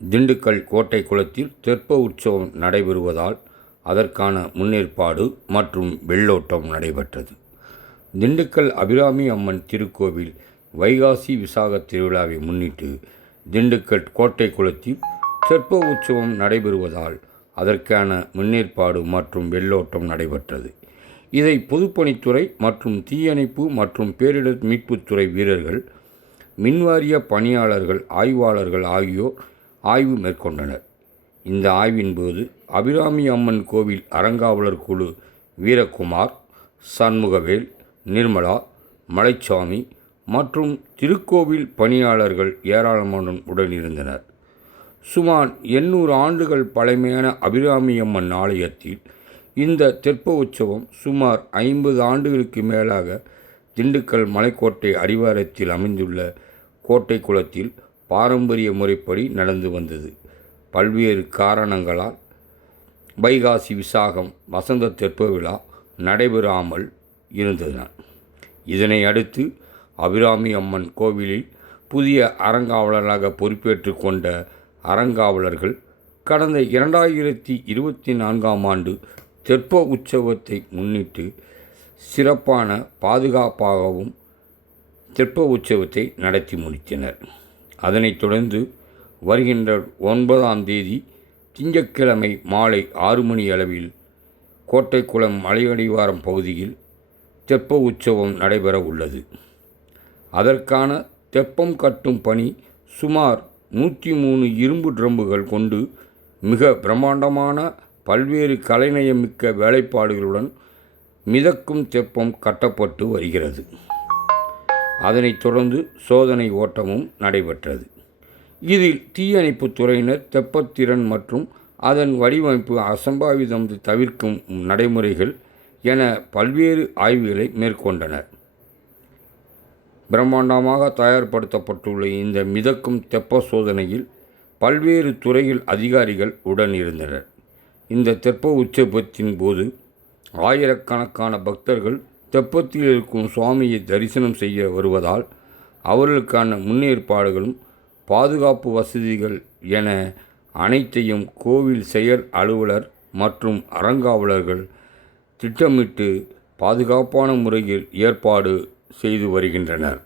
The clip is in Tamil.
திண்டுக்கல் கோட்டை குளத்தில் தெற்ப உற்சவம் நடைபெறுவதால் அதற்கான முன்னேற்பாடு மற்றும் வெள்ளோட்டம் நடைபெற்றது. திண்டுக்கல் அபிராமி அம்மன் திருக்கோவில் வைகாசி விசாக திருவிழாவை முன்னிட்டு திண்டுக்கல் கோட்டை குளத்தில் தெப்ப உற்சவம் நடைபெறுவதால் அதற்கான முன்னேற்பாடு மற்றும் வெள்ளோட்டம் நடைபெற்றது. இதை பொதுப்பணித்துறை மற்றும் தீயணைப்பு மற்றும் பேரிடர் மீட்புத்துறை வீரர்கள் மின்வாரிய பணியாளர்கள் ஆய்வாளர்கள் ஆகியோர் ஆய்வு மேற்கொண்டனர். இந்த ஆய்வின் போது அபிராமி அம்மன் கோவில் அறங்காவலர் குழு வீரகுமார் சண்முகவேல் நிர்மலா மலைச்சாமி மற்றும் திருக்கோவில் பணியாளர்கள் ஏராளமான உடனிருந்தனர். சுமார் எண்ணூறு ஆண்டுகள் பழமையான அபிராமி அம்மன் ஆலயத்தில் இந்த தெற்ப உற்சவம் சுமார் ஐம்பது ஆண்டுகளுக்கு மேலாக திண்டுக்கல் மலைக்கோட்டை அடிவாரத்தில் அமைந்துள்ள கோட்டை குளத்தில் பாரம்பரிய முறைப்படி நடந்து வந்தது. பல்வேறு காரணங்களால் வைகாசி விசாகம் வசந்த தெப்ப விழா நடைபெறாமல் இருந்தன. இதனை அடுத்து அபிராமி அம்மன் கோவிலில் புதிய அறங்காவலராக பொறுப்பேற்று கொண்ட அறங்காவலர்கள் கடந்த இரண்டாயிரத்தி இருபத்தி நான்காம் ஆண்டு தெப்ப உற்சவத்தை முன்னிட்டு சிறப்பான பாதுகாப்பாகவும் தெப்ப உற்சவத்தை நடத்தி முடித்தனர். அதனைத் தொடர்ந்து வருகின்ற ஒன்பதாம் தேதி திங்கட்கிழமை மாலை ஆறு மணி அளவில் கோட்டைக்குளம் மலையடிவாரம் பகுதியில் தெப்ப உற்சவம் நடைபெற உள்ளது. அதற்கான தெப்பம் கட்டும் பணி சுமார் நூற்றி மூணு இரும்பு ட்ரம்புகள் கொண்டு மிக பிரம்மாண்டமான பல்வேறு கலைநயமிக்க வேலைப்பாடுகளுடன் மிதக்கும் தெப்பம் கட்டப்பட்டு வருகிறது. அதனைத் தொடர்ந்து சோதனை ஓட்டமும் நடைபெற்றது. இதில் தீயணைப்புத் துறையினர் தெப்பத்திறன் மற்றும் அதன் வடிவமைப்பு அசம்பாவிதம் தவிர்க்கும் நடைமுறைகள் என பல்வேறு ஆய்வுகளை மேற்கொண்டனர். பிரம்மாண்டமாக தயார்படுத்தப்பட்டுள்ள இந்த மிதக்கும் தெப்ப சோதனையில் பல்வேறு துறையில் அதிகாரிகள் உடன் இருந்தனர் இந்த தெப்ப உற்சவத்தின் போது ஆயிரக்கணக்கான பக்தர்கள் தெப்பத்தில் இருக்கும் சுவாமியை தரிசனம் செய்ய வருவதால் அவர்களுக்கான முன்னேற்பாடுகளும் பாதுகாப்பு வசதிகள் என அனைத்தையும் கோவில் செயல் அலுவலர் மற்றும் அறங்காவலர்கள் திட்டமிட்டு பாதுகாப்பான முறையில் ஏற்பாடு செய்து வருகின்றனர்.